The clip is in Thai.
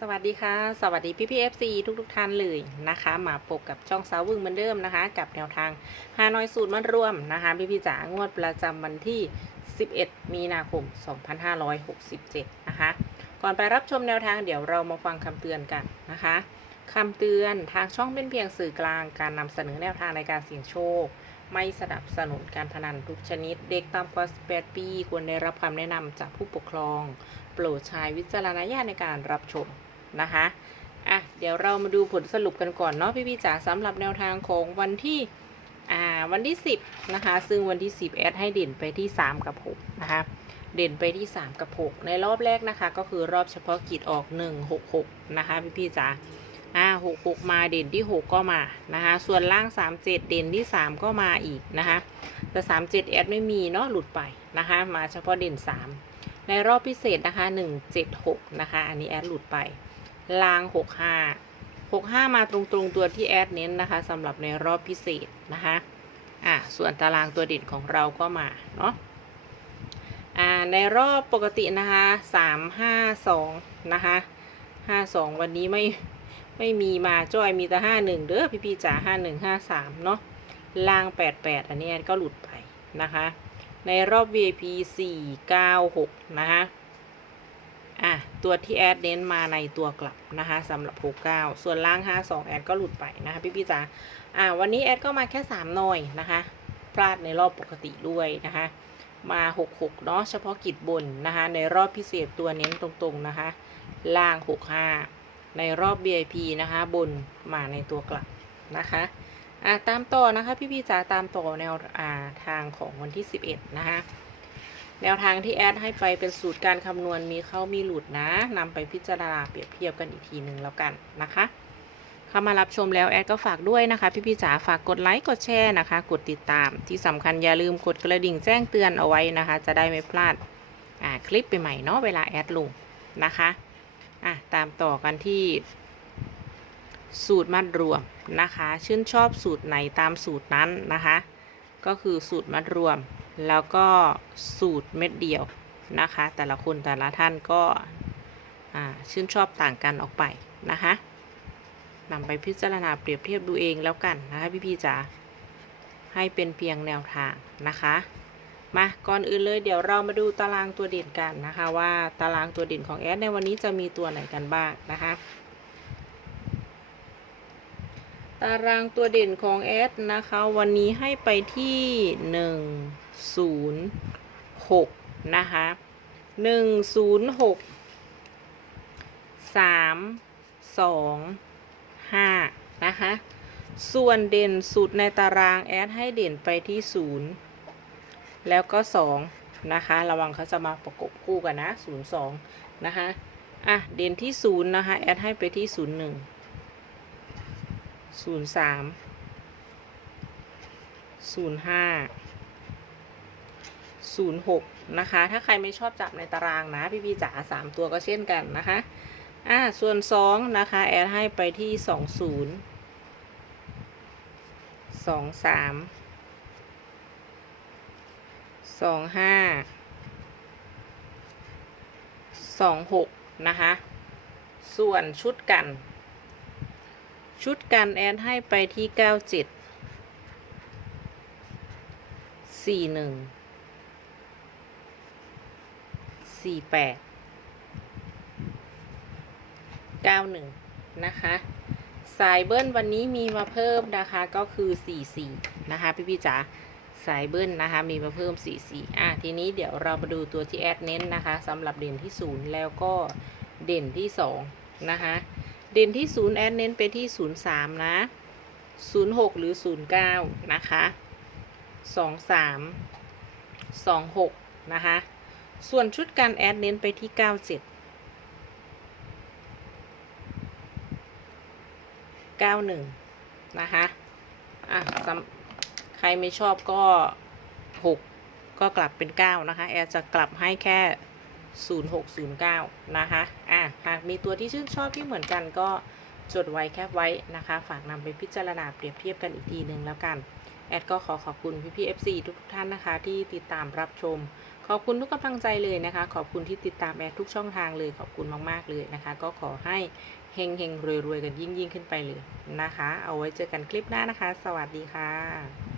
สวัสดีค่ะ สวัสดีพี่พีเอฟซีทุกทุกๆท่านเลยนะคะ มาพบกับช่องสาววึงเหมือนเดิมนะคะ กับแนวทางฮานอยสูตรมัดรวมนะคะ พี่พี่จ๋างวดประจำวันที่ 11 มีนาคม 2567 นะคะ ก่อนไปรับชมแนวทางเดี๋ยวเรามาฟังคำเตือนกันนะคะคำเตือนทางช่องเป็นเพียงสื่อกลางการนำเสนอแนวทางในการเสี่ยงโชค ไม่สนับสนุนการพนันทุกชนิด เด็กต่ำกว่า 18 ปี ควรได้รับคำแนะนำจากผู้ปกครอง โปรดใช้วิจารณญาณในการรับชม นะคะอะเดี๋ยวเรามาดูผลสรุปกันก่อนเนาะพี่พี่จ๋าสำหรับแนวทางของวันที่อ่าวันที่ 10นะคะซึ่งวันที่ 10แอดให้เด่นไปที่ 3 กับ6นะคะเด่นไปที่ 3 กับ 6 ในรอบแรกนะคะ ก็คือรอบเฉพาะกิจออก 1 6 6 นะคะพี่พี่จ๋าอ่า6 6 มาเด่นที่ 6 ก็มานะคะส่วนล่าง 3 7 เด่นที่ 3 ก็มาอีกนะคะแต่ 3 7แอดไม่มีเนาะหลุดไปนะคะมาเฉพาะเด่น 3 ในรอบพิเศษนะคะ176นะคะอันนี้แอดหลุดไป ลาง 65 65 มาตรงๆตัวที่แอดเน้นนะคะสำหรับในรอบพิเศษนะคะอ่าส่วนตารางตัวเด่นของเราก็มาเนาะอ่าในรอบปกตินะคะ352นะคะ52วันนี้ไม่ไม่มีมาจ้อยมีแต่51เด้อพี่ๆจ๋า51 53เนาะล่าง88อันนี้ก็หลุดไปนะคะ ในรอบ VIP 496นะคะ อะตัวที่แอดเน้นมาในตัวกลับนะคะสำหรับ69ส่วนล่าง52แอดก็หลุดไปนะคะพี่พี่จ๋าอะวันนี้แอดก็มาแค่3หน่อยนะคะพลาดในรอบปกติด้วยนะคะมา66เนาะเฉพาะกิจบนนะคะในรอบพิเศษตัวเน้นตรงๆนะคะล่าง65ในรอบ VIP นะคะบนมาในตัวกลับนะคะอะตามต่อนะคะพี่พี่จ๋าตามต่อแนวอ่าทางของวันที่11นะคะ แนวทางที่แอดให้ไปเป็นสูตรการคำนวณมีเข้ามีหลุดนะนำไปพิจารณาเปรียบเทียบกันอีกทีหนึ่งแล้วกันนะคะเข้ามารับชมแล้วแอดก็ฝากด้วยนะคะพี่พี่จ๋าฝากกดไลค์กดแชร์นะคะ กดติดตามที่สำคัญอย่าลืมกดกระดิ่งแจ้งเตือนเอาไว้นะคะ จะได้ไม่พลาดคลิปใหม่ๆเนาะเวลาแอดลงนะคะอะตามต่อกันที่สูตรมัดรวมนะคะ ชื่นชอบสูตรไหนตามสูตรนั้นนะคะ ก็คือสูตรมัดรวม แล้วก็สูตรเม็ดเดียวนะคะ แต่ละคนแต่ละท่านก็ชื่นชอบต่างกันออกไปนะคะนำไปพิจารณาเปรียบเทียบดูเองแล้วกันนะคะพี่พี่จ๋าให้เป็นเพียงแนวทางนะคะ มาก่อนอื่นเลยเดี๋ยวเรามาดูตารางตัวเด่นกันนะคะ ว่าตารางตัวเด่นของแอดในวันนี้จะมีตัวไหนกันบ้างนะคะ ตารางตัวเด่นของแอดนะคะ วันนี้ให้ไปที่หนึ่งศูนย์หกนะคะหนึ่งศูนย์หกสามสองห้านะคะ ส่วนเด่นสุดในตารางแอดให้เด่นไปที่ศูนย์แล้วก็สองนะคะ ระวังเขาจะมาประกบคู่กันนะศูนย์สองนะคะ อะ เด่นที่ศูนย์นะคะ แอดให้ไปที่ศูนย์หนึ่ง ศูนย์สามศูนย์ห้าศูนย์หกนะคะ ถ้าใครไม่ชอบจับในตารางนะ พี่พี่จ๋าสามตัวก็เช่นกันนะคะ อ่า ส่วนสองนะคะ แอดให้ไปที่สองศูนย์สองสามสองห้าสองหกนะคะ ส่วนชุดกัน ชุดกันแอดให้ไปที่เก้าเจ็ดสี่หนึ่งสี่แปดเก้าหนึ่งนะคะ สายเบิ้ลวันนี้มีมาเพิ่มนะคะก็คือสี่สี่นะคะพี่พี่จ๋าสายเบิ้ลนะคะมีมาเพิ่มสี่สี่อะทีนี้เดี๋ยวเรามาดูตัวที่แอดเน้นนะคะสำหรับเด่นที่ศูนย์แล้วก็เด่นที่สองนะคะ เด่นที่ศูนย์แอดเน้นไปที่ศูนย์สามนะศูนย์หกหรือศูนย์เก้านะคะสองสามสองหกนะคะ ส่วนชุดการแอดเน้นไปที่เก้าเจ็ดเก้าหนึ่งนะคะ อะใครไม่ชอบก็หกก็กลับเป็นเก้านะคะ แอดจะกลับให้แค่ 0609 นะคะ อะหากมีตัวที่ชื่นชอบที่เหมือนกันก็จดไว้แคปไว้นะคะ ฝากนำไปพิจารณาเปรียบเทียบกันอีกทีหนึ่งแล้วกัน แอดก็ขอขอบคุณพี่พี่ FC ทุกท่านนะคะ ที่ติดตามรับชม ขอบคุณทุกกำลังใจเลยนะคะ ขอบคุณที่ติดตามแอดทุกช่องทางเลยขอบคุณมากๆเลยนะคะ ก็ขอให้เฮงเฮงๆรวยกันยิ่งยิ่งขึ้นไปเลยนะคะ เอาไว้เจอกันคลิปหน้านะคะ สวัสดีค่ะ